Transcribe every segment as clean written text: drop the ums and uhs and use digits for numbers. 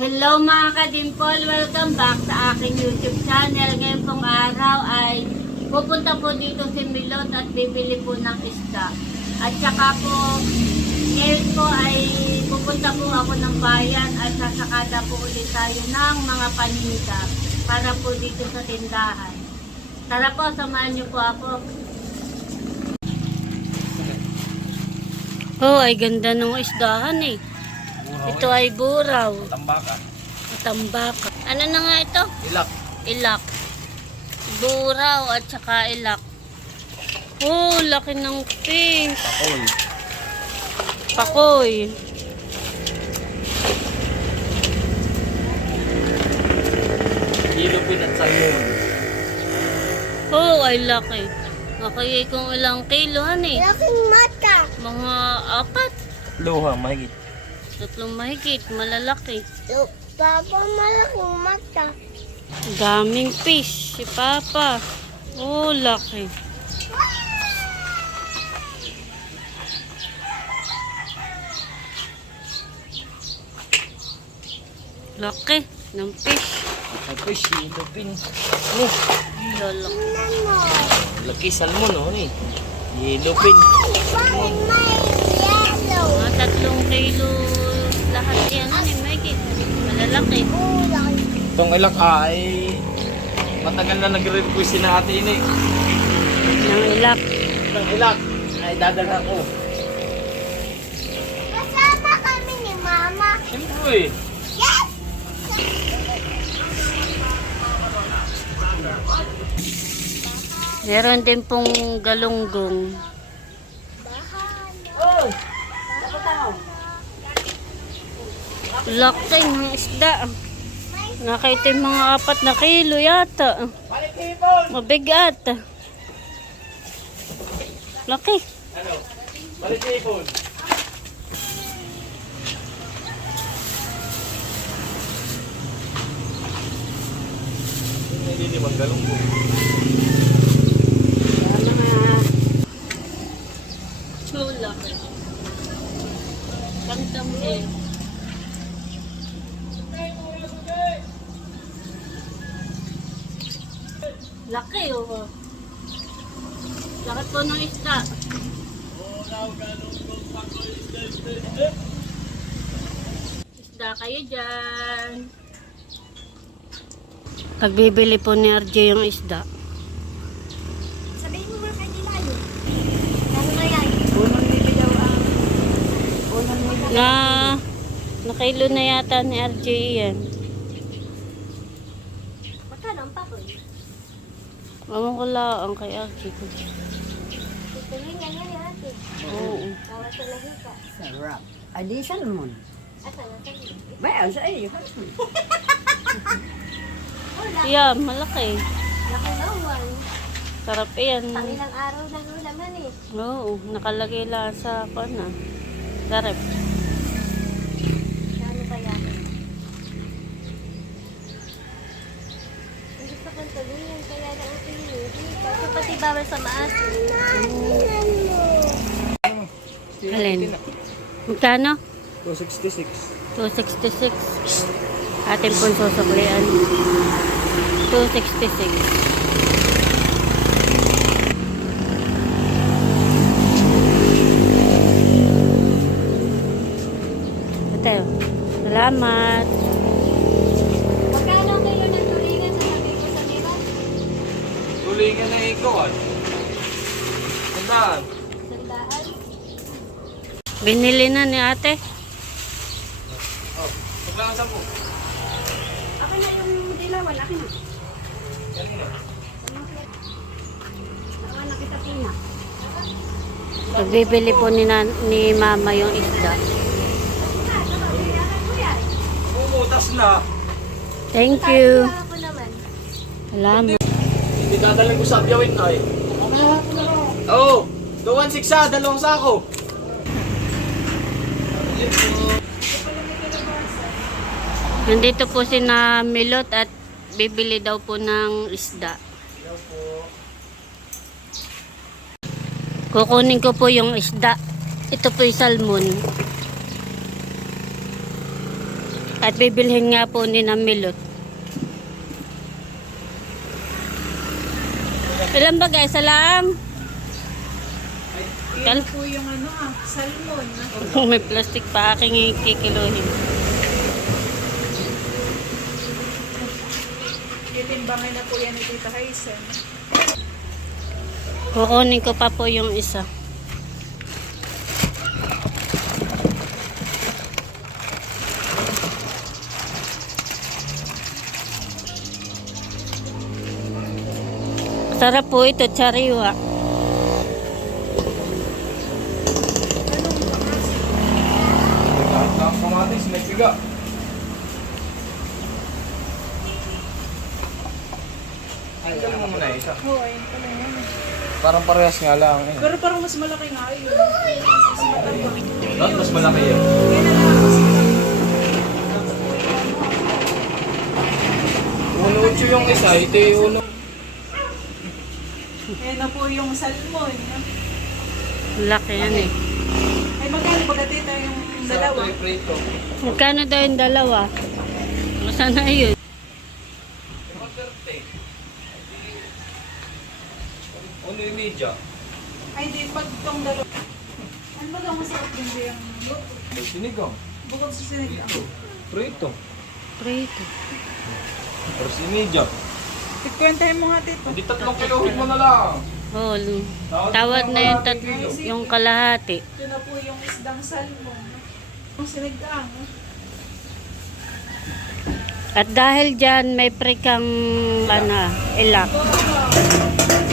Hello mga ka-dimple, welcome back sa aking YouTube channel. Ngayon pong araw ay pupunta po dito si Milot at bibili po ng isda. At saka po, ngayon po ay pupunta po ako ng bayan at sasakada po ulit tayo ng mga paninda para po dito sa tindahan. Tara po, samahan niyo po ako. Oh, ay ganda ng isdahan eh. Ito ay buraw. Tambaka. Tambaka. Ano na nga ito? Ilak. Ilak. Buraw at saka ilak. Oh, laki ng fish. Pakoy. Pakoy. Ilupin at salmon. Oh, ay laki. Nakayay kung ilang kilohan eh. Laking mata. Mga 4. Luha, mahigit. 3 mahigit. Malalaki. Papa, malaking mata. Daming fish. Si Papa. Oh, laki. Laki ng fish. Tapos ilupin. Oh, Lalaki. Nano? laki salmon oh ni. Ilupin. Bakit may yellow? Mga 3 kilo lahat yan. Ano eh, mahigit. Malalaki. Ulan. Itong ilak ay matagal na nagre-request si natin ini. Ng ilak. Itong ilak ay dadaghan ko. Kasama kami ni Mama. Siyempre. Yes! Meron din pong galunggong. Laki ng isda. Nakaitim mga 4 na kilo yata. Mabigat. Laki. Ano? Balik ipon. Hindi ni manggalunggo. So laki. Kantam eh. Laki oh. Laki po ng isda. Isda kayo dyan. Pagbibili po ni RJ yung isda. Sabihin mo mga kanilayo. Ano na yan? Na kilo na yata ni RJ yan. Magkano ang pakoy? Ewan ko lang kay RJ. Tutuloy nga yan ate. Oo. Para sa lahika. Sarap. Adi salmon. Asa na tayo? Bayaw sa iyo. Yeah, malaki. Laki lawan. Sarap yan. Pangilang araw na ulaman eh. Oo, nakalagay lang sa na. Sarap. Ano kaya? Hindi pa kang tulungan kaya na ang pinili. Kasi pati bawal sa maasin. Alin? Magkano? 266. 266. Atin pong susuklian. 266. Ito. Salamat. Magkano kayo ng tulingan sa sabi ko sa nila? Tulingan na ikaw. Sandaan. Sandaan. Binili na ni ate. Oh, paglangan sa po. Ako na yung dilawan. Akin na. Kanina. Ako na kita pina. Pagbibili po ni mama yung isda. Bumutas na. Thank you. Ako naman. Salamat. Hindi dadaling ko sa abyawin ay. Oo. 216 sa, 2 sako. Nandito po si na Milot at bibili daw po ng isda. Kukunin ko po yung isda. Ito po yung salmon. At bibilhin nga po ni na Milot. Ilan ba guys? Salang? Yan po yung salmon. May plastic pa aking kikiluhin. Titimbangin na po yan ni Tita Haisen. Kukunin ko pa po yung isa. Sarap po ito, tsariwa. Ang kamatis, may piga. Ay, galing mo muna isa. Oo, ayun pala yan. Parang parehas nga lang. Eh. Pero parang mas malaki nga yun. Mas mataba. Mas malaki yun. Yan na lang mas malaki. Uno-ucho yung isa, ito yung uno. Yan na po yung salmon. Laki yan eh. Ay, magkano ba Tita yung dalawa? Sarap to prito. Magkano daw yung dalawa? Saan na yun? Uno yung media. Ay, di, pag itong dalawa. Ano ba daw masarap din yung luto? May sinigang. Bukod sa sinigang. Prito. Prito. Pero si media. Ikwentahin mo nga Tito. Hindi 3 kilohin mo na lang. Oh, tawad na yung yung kalahati. Ito na po yung isdang salmon. Yung sinigang. At dahil dyan, may prikang ilak.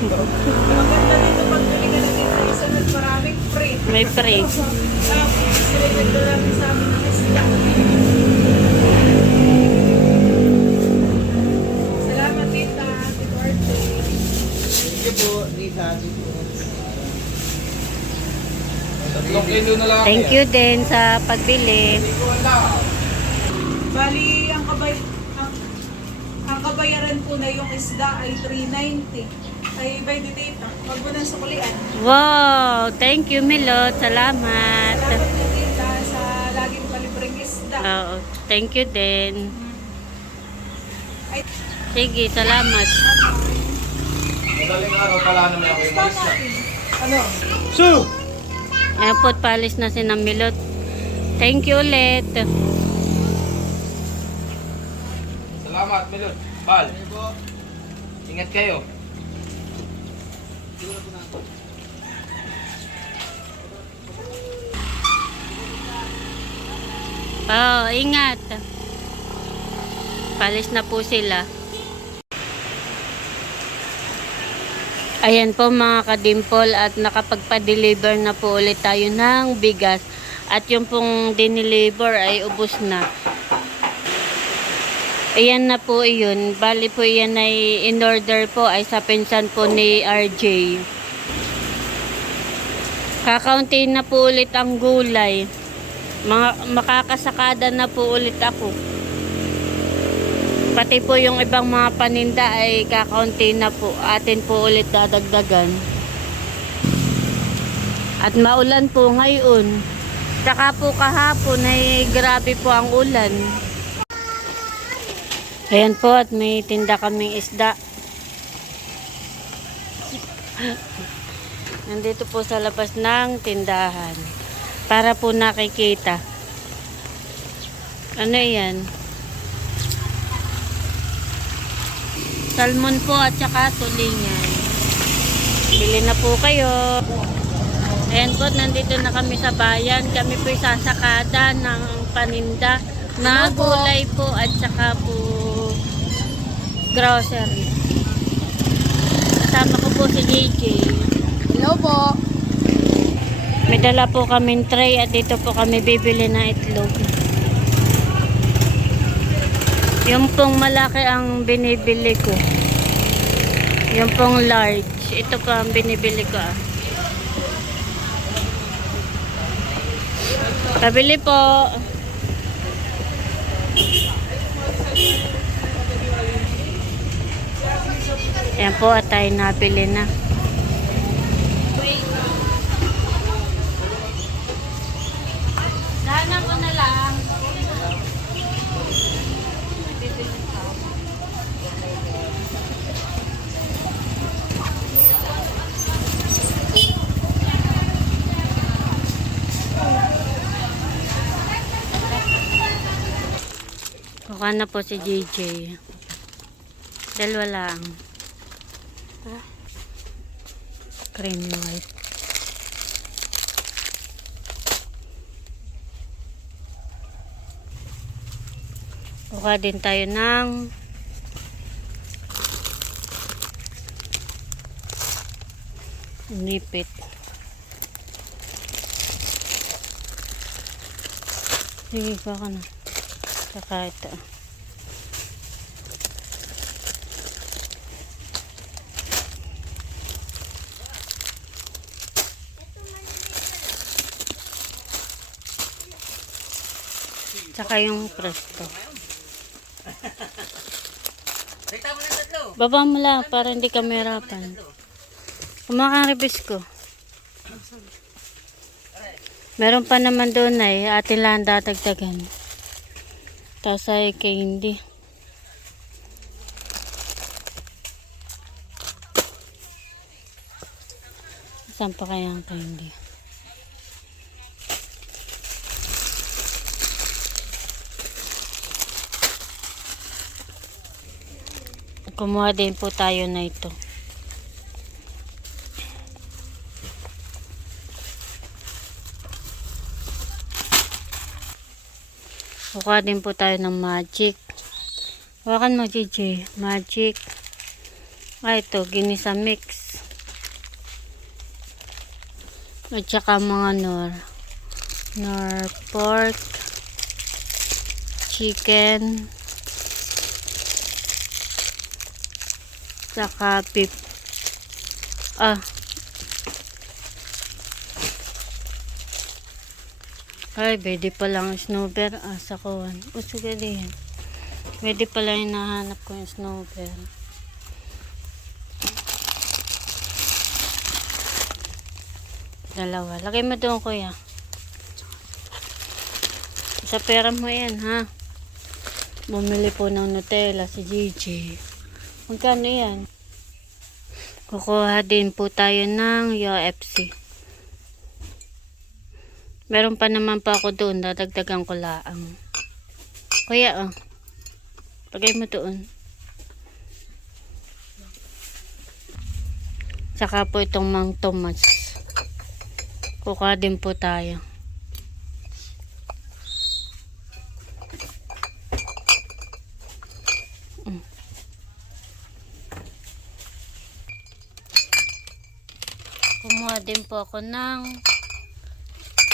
Maganda dito pag bili ka na Tita Haisen at maraming free. May pre. Tapos, sinigad na namin sa amin ng isda. Salamat Tita. Happy birthday. Thank you po, Rita. 3 kilo na lang. Thank you din sa pagbili. Bali, ang kabayaran po na yung isda ay 390. Ay, by the Tita. Huwag mo nang sukulian. Wow! Thank you, Milot. Salamat. Salamat na Tita sa laging palibreng isda. Oo. Thank you din. Ay, Sige, salamat. Madaling araw pala naman ako yung isda malis na. natin. Ano? So! Ayan po, palis na si na Milot. Thank you ulit. Salamat, Milot. Bal. Ingat kayo. Oh, ingat. Palis na po sila. Ayan po mga kadimpol at nakapagpa-deliver na po ulit tayo ng bigas. At yung pong dineliver ay ubos na. Ayan na po iyon. Bali po yan ay in-order po ay sa pinsan po ni RJ. Kakaunti na po ulit ang gulay. Makakasakada na po ulit ako. Pati po yung ibang mga paninda ay kakaunti na po. Atin po ulit dadagdagan. At maulan po ngayon. Saka po kahapon ay grabe po ang ulan. Ayan po at may tinda kaming isda. Nandito po sa labas ng tindahan. Para po nakikita. Ano yan? Salmon po at saka tulingan. Bili na po kayo. Ayan po, nandito na kami sa bayan. Kami po sasakada ng paninda na gulay po at saka po grocery. Kasama ko po si JJ. Hello po. May dala po kaming tray at dito po kami bibili ng itlog. Yung pong malaki ang binibili ko. Yung pong large. Ito po ang binibili ko. Pabili po. Ayan po at tayo nabili na. Dahanan ko na lang. Kuha na po si JJ. Dalawa lang. Creamy white. Kuha din tayo ng nipit. Sige, kuha ka na. Saka ito. Saka yung presto. Baba mo lang para hindi ka mahirapan. Kumakang ribis ko. Meron pa naman doon ay atin lang dadagdagan. Tapos ay candy. Saan pa kaya ang candy? Kumuha din po tayo na ito. Kukuha din po tayo ng magic. Hawakan mo, JJ. Magic. Ito, ginisa mix. At saka mga nor pork, chicken, saka beef. Ay, pwede palang snowbear. Sakuhan. Sige din. Pwede pala yung nahanap ko yung snowbear. Dalawa. Lagay mo doon, kuya. Sa pera mo yan, ha? Bumili po ng Nutella si Gigi. Magkano yan? Kukuha din po tayo ng UFC. Meron pa naman pa ako doon. Dadagdagan ko laang. Kuya, lagay mo doon. Saka po itong Mang Tomas. Kukuha din po tayo. Kumuha din po ako ng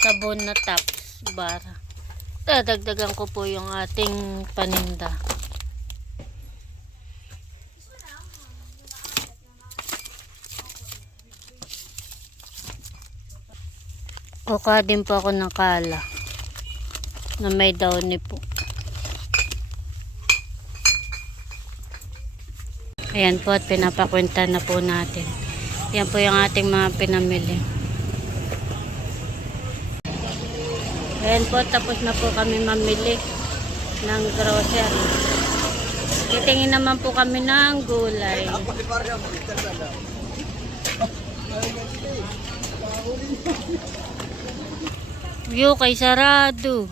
sabon na Tops bar. Dadagdagan ko po yung ating paninda. Kukuha din po ako ng kala na may downy po. Ayan po at pinapakwenta na po natin. Yan po yung ating mga pinamili. Ayan po, tapos na po kami mamili ng grocery. Titingin naman po kami ng gulay. Kay sarado.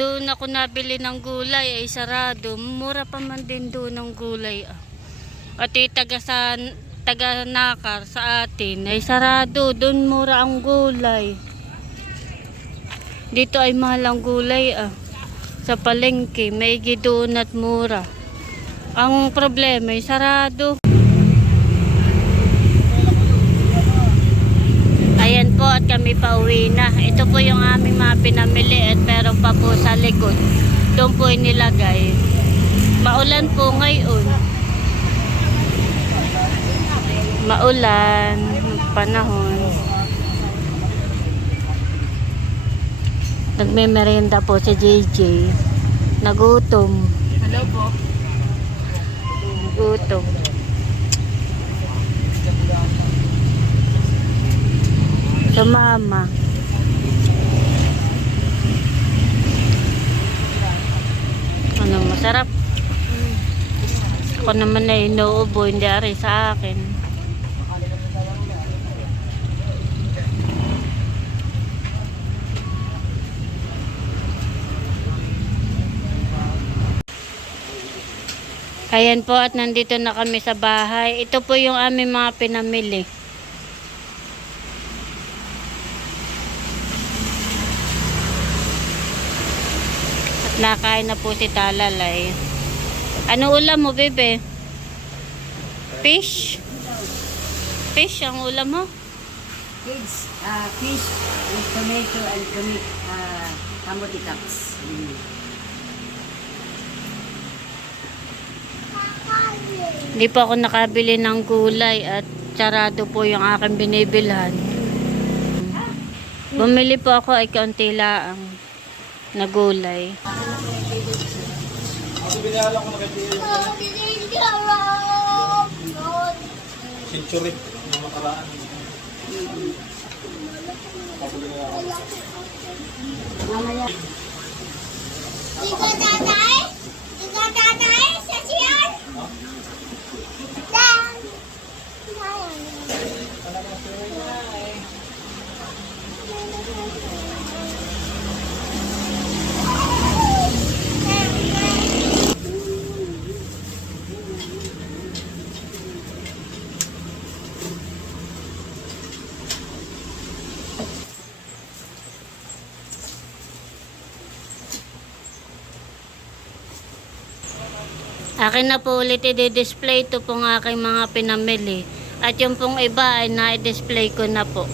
Doon ako nabili ng gulay ay sarado. Mura pa man din doon ng gulay. At taga Nakar sa atin ay sarado. Doon mura ang gulay. Dito ay mahal ang gulay sa palengke, may doon at mura. Ang problema ay sarado. Ayan po at kami pauwi na. Ito po yung aming mga pinamili at meron pa po sa likod. Doon po inilagay. Maulan po ngayon. Maulan, panahon. Nagme-merienda po si JJ. Nagutom. Hello po. Nagutom. So mama. Ano masarap? Ako naman ay inuubo, hindi ari sa akin. Ayan po at nandito na kami sa bahay. Ito po yung aming mga pinamili. At nakain na po si Talalay. Ano ulam mo, bebe? Fish? Fish ang ulam mo? Kids, fish with tomato and kamote cups. Hindi po ako nakabili ng gulay at sarado po yung aking binibilhan. Bumili po ako ay kaunti lang na gulay. Ako binayaran ko na kay Century yung makaraan. Mamaya. Ikaw tatay? Ikaw tatay? Sa siyan? Dan. Akin na po ulit i-display ito pong aking mga pinamili. At yung pong iba ay na-display ko na po.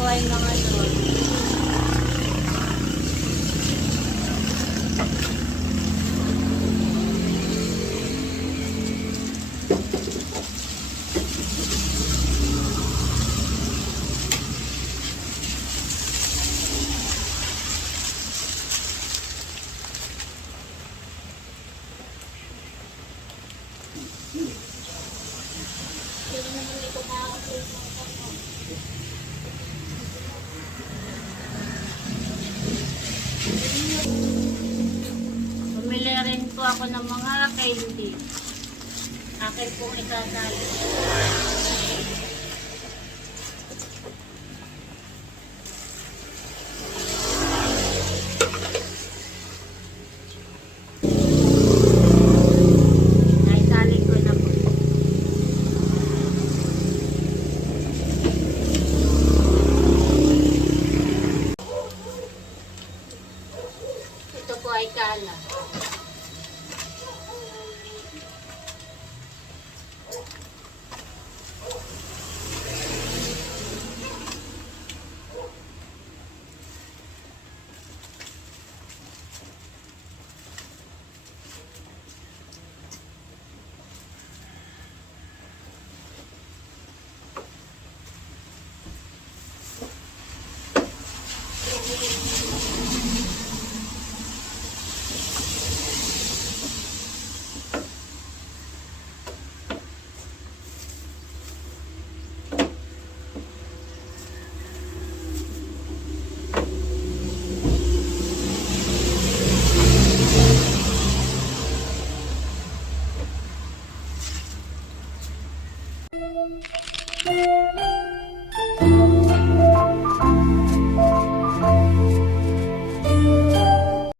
po ay mga doon. Bumili rin po ako ng mga candy. Akin pong itatali. Naitali ko na po. Ito po ay kala.